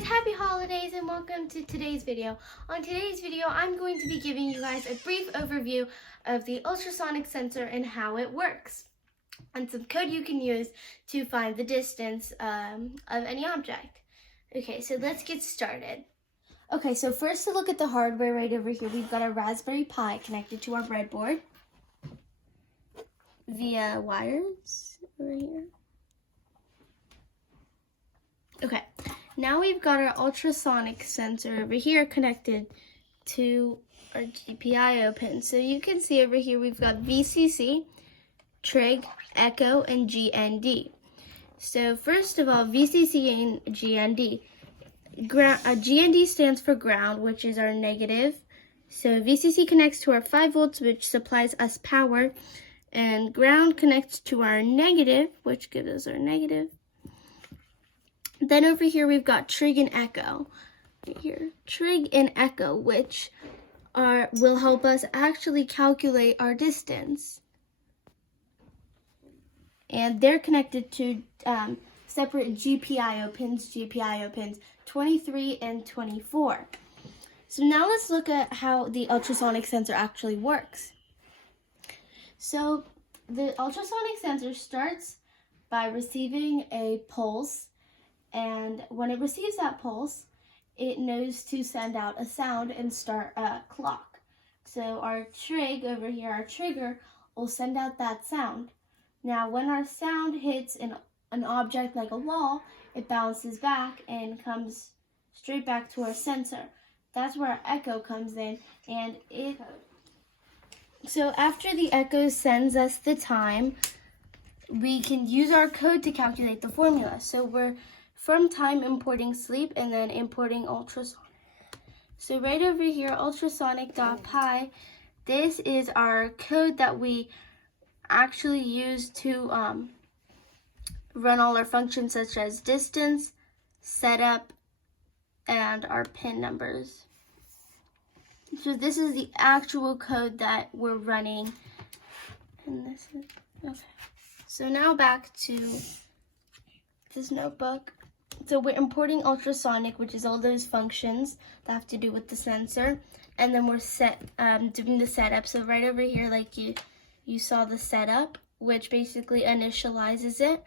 guys, happy holidays and welcome to today's video. On today's video, I'm going to be giving you guys a brief overview of the ultrasonic sensor and how it works, and some code you can use to find the distance of any object. Okay, so let's get started. Okay, so first to look at the hardware right over here, we've got a Raspberry Pi connected to our breadboard via wires over here. Okay, now we've got our ultrasonic sensor over here connected to our GPio pin. So you can see over here we've got VCC, trig, echo, and GND. So first of all, VCC and GND. GND stands for ground, which is our negative. So VCC connects to our 5 volts, which supplies us power, and ground connects to our negative, which gives us our negative. Then over here we've got trig and echo. Right here, trig and echo, which will help us actually calculate our distance. And they're connected to separate gpio pins 23 and 24. So now let's look at how the ultrasonic sensor actually works. So the ultrasonic sensor starts by receiving a pulse, and when it receives that pulse, it knows to send out a sound and start a clock. So our trig over here, our trigger, will send out that sound. Now when our sound hits an object like a wall, it bounces back and comes straight back to our sensor. That's where our echo comes in, and so after the echo sends us the time, we can use our code to calculate the formula. So we're from time importing sleep and then importing ultrasonic. So right over here, ultrasonic.pi, this is our code that we actually use to run all our functions such as distance, setup, and our pin numbers. So this is the actual code that we're running. And this is, okay. So now back to this notebook. So we're importing ultrasonic, which is all those functions that have to do with the sensor. And then we're doing the setup. So right over here, like you saw the setup, which basically initializes it.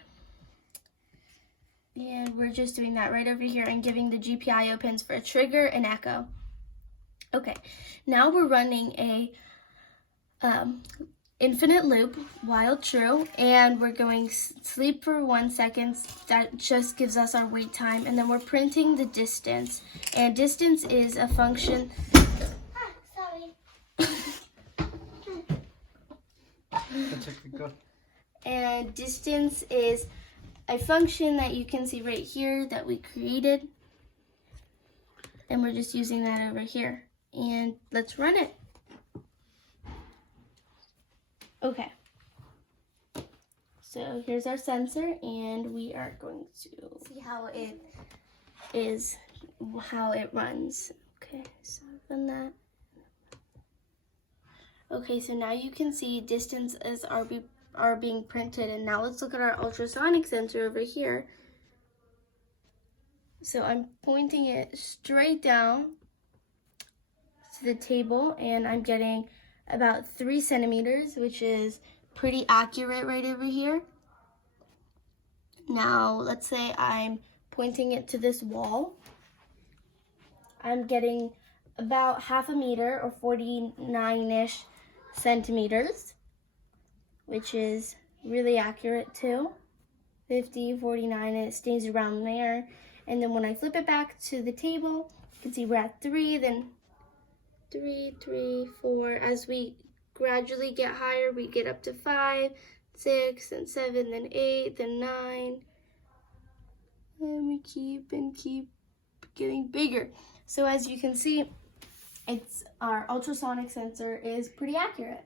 And we're just doing that right over here and giving the GPIO pins for a trigger and echo. Okay, now we're running a infinite loop while true, and we're going sleep for 1 second. That just gives us our wait time, and then we're printing the distance. And distance is a function. And distance is a function that you can see right here that we created, and we're just using that over here. And let's run it. Okay, so here's our sensor, and we are going to see how it runs. Okay, so run that. Okay, so now you can see distances are being printed, and now let's look at our ultrasonic sensor over here. So I'm pointing it straight down to the table, and I'm getting about 3 centimeters, which is pretty accurate right over here. Now, let's say I'm pointing it to this wall. I'm getting about half a meter, or 49-ish centimeters, which is really accurate too. 50, 49, and it stays around there. And then when I flip it back to the table, you can see we're at 3, then 3, 3, 4. As we gradually get higher, we get up to 5, 6, and 7, then 8, then 9. And we keep getting bigger. So as you can see, our ultrasonic sensor is pretty accurate.